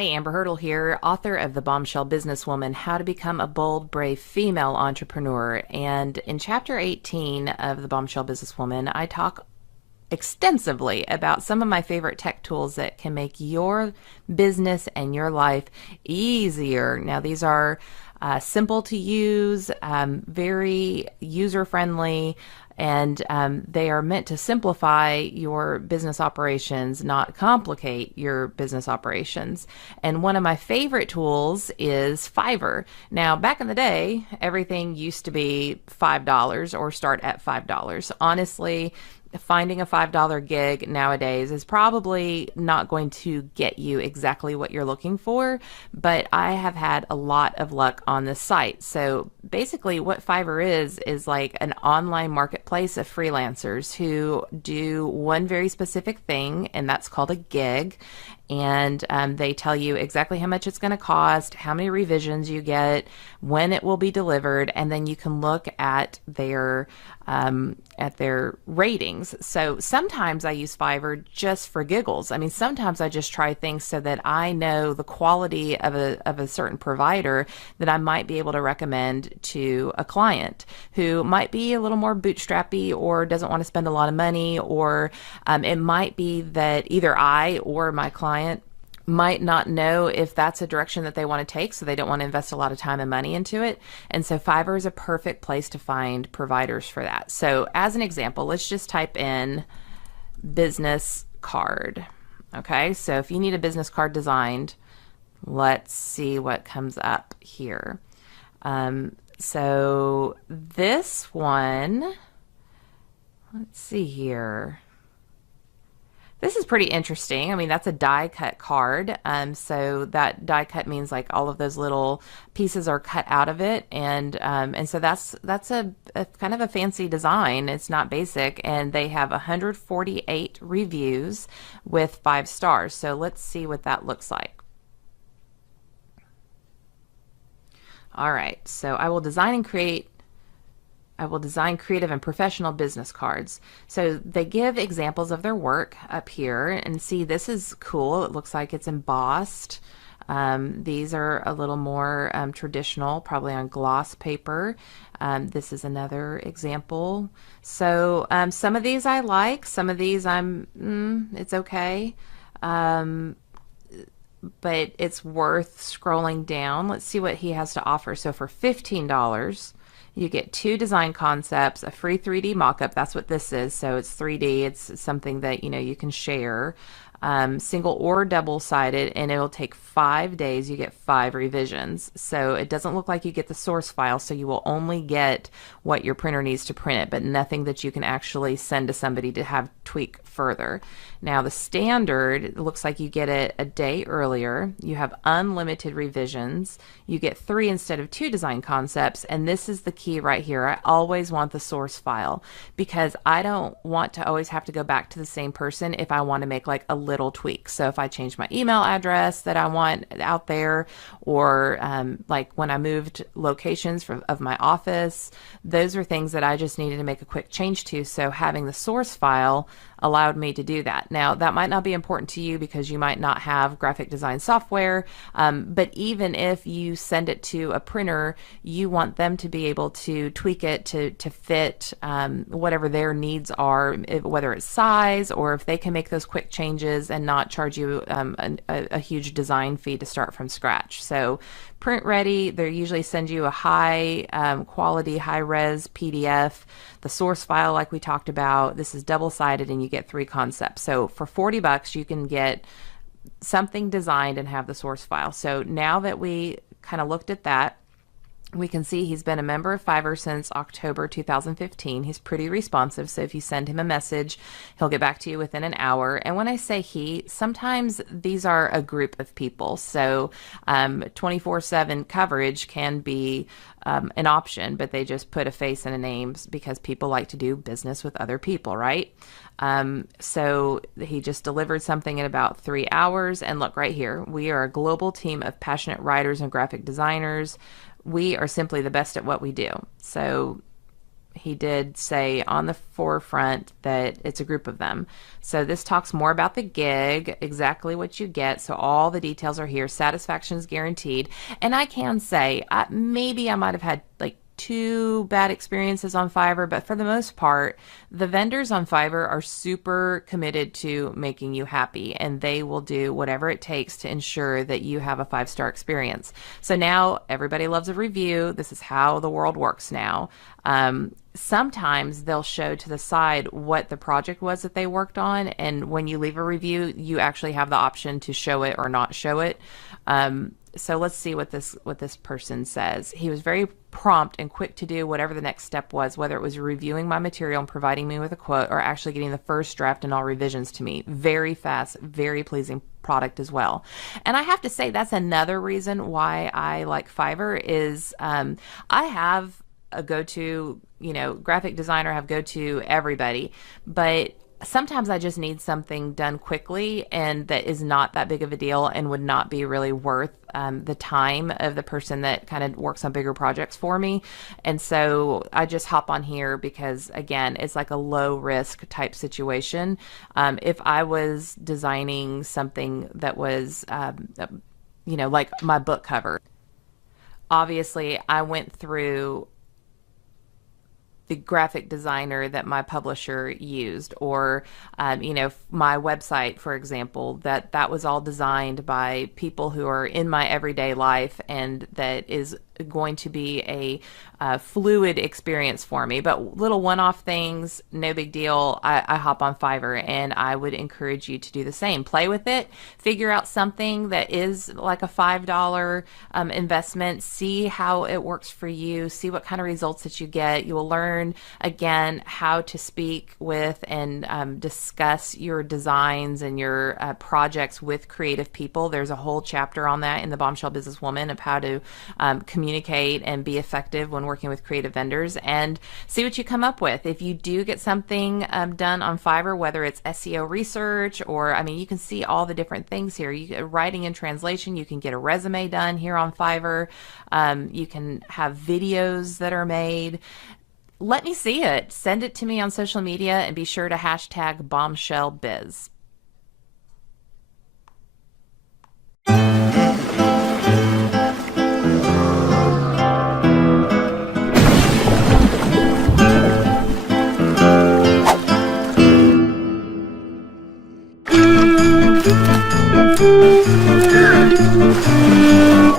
Hi, Amber Hurdle here, author of The Bombshell Businesswoman, How to Become a Bold, Brave Female Entrepreneur. And in chapter 18 of The Bombshell Businesswoman, I talk extensively about some of my favorite tech tools that can make your business and your life easier. Now, these are simple to use, very user friendly, and they are meant to simplify your business operations, not complicate your business operations. And one of my favorite tools is Fiverr. Now, back in the day, everything used to be $5 or start at $5. Honestly, finding a $5 gig nowadays is probably not going to get you exactly what you're looking for, but I have had a lot of luck on this site. So basically what Fiverr is like an online marketplace of freelancers who do one very specific thing, and that's called a gig. And they tell you exactly how much it's going to cost, how many revisions you get, when it will be delivered, and then you can look at their ratings. So sometimes I use Fiverr just for giggles. I mean, sometimes I just try things so that I know the quality of a certain provider that I might be able to recommend to a client who might be a little more bootstrappy or doesn't want to spend a lot of money, or it might be that either I or my client might not know if that's a direction that they want to take, so they don't want to invest a lot of time and money into it. And so Fiverr is a perfect place to find providers for that. So as an example, let's just type in business card. Okay, so if you need a business card designed, let's see what comes up here. So this one, let's see here. This is pretty interesting. I mean, that's a die cut card. So that die cut means like all of those little pieces are cut out of it. And so that's a kind of a fancy design. It's not basic. And they have 148 reviews with 5 stars. So let's see what that looks like. All right. So I will design creative and professional business cards. So they give examples of their work up here, and see, this is cool. It looks like it's embossed. These are a little more traditional, probably on gloss paper. This is another example. So some of these I like, some of these it's okay. But it's worth scrolling down. Let's see what he has to offer. So for $15, you get 2 design concepts, a free 3D mock-up. That's what this is. So it's 3D. It's something that, you can share. Single or double-sided, and it'll take 5 days. You get 5 revisions. So it doesn't look like you get the source file, so you will only get what your printer needs to print it, but nothing that you can actually send to somebody to have tweak further. Now the standard, it looks like you get it a day earlier. You have unlimited revisions. You get 3 instead of 2 design concepts, and this is the key right here. I always want the source file, because I don't want to always have to go back to the same person if I want to make like a little tweak. So if I change my email address that I want out there, or like when I moved locations of my office, those are things that I just needed to make a quick change to. So having the source file allowed me to do that. Now, that might not be important to you because you might not have graphic design software, but even if you send it to a printer, you want them to be able to tweak it to fit whatever their needs are, whether it's size, or if they can make those quick changes and not charge you a huge design fee to start from scratch. So print ready, they usually send you a high quality, high res PDF. The source file, like we talked about, this is double-sided, and you get 3 concepts. So for $40, you can get something designed and have the source file. So now that we kind of looked at that, we can see he's been a member of Fiverr since October 2015. He's pretty responsive, so if you send him a message, he'll get back to you within an hour. And when I say he, sometimes these are a group of people, so 24/7 coverage can be an option, but they just put a face and a name because people like to do business with other people, right? So he just delivered something in about 3 hours. And look right here, we are a global team of passionate writers and graphic designers. We are simply the best at what we do. So he did say on the forefront that it's a group of them. So this talks more about the gig, exactly what you get. So all the details are here. Satisfaction is guaranteed. And I can say, maybe I might have had like 2 bad experiences on Fiverr, but for the most part, the vendors on Fiverr are super committed to making you happy, and they will do whatever it takes to ensure that you have a 5-star experience. So now everybody loves a review. This is how the world works now. Sometimes they'll show to the side what the project was that they worked on, and when you leave a review, you actually have the option to show it or not show it. So let's see what this person says. He was very prompt and quick to do whatever the next step was, whether it was reviewing my material and providing me with a quote or actually getting the first draft and all revisions to me. Very fast, very pleasing product as well. And I have to say that's another reason why I like Fiverr is I have a go-to, graphic designer, have go-to everybody, but sometimes I just need something done quickly and that is not that big of a deal and would not be really worth the time of the person that kind of works on bigger projects for me. And so I just hop on here because, again, it's like a low risk type situation. If I was designing something that was, like my book cover, obviously I went through the graphic designer that my publisher used, or my website, for example, that was all designed by people who are in my everyday life, and that is going to be a fluid experience for me. But little one-off things, no big deal. I hop on Fiverr, and I would encourage you to do the same. Play with it, figure out something that is like a $5 investment, see how it works for you, see what kind of results that you get. You will learn, again, how to speak with and discuss your designs and your projects with creative people. There's a whole chapter on that in the Bombshell Businesswoman of how to communicate and be effective when working with creative vendors, and see what you come up with. If you do get something done on Fiverr, whether it's SEO research or, you can see all the different things here. You get writing and translation. You can get a resume done here on Fiverr. You can have videos that are made. Let me see it. Send it to me on social media, and be sure to hashtag BombshellBiz. Thank you.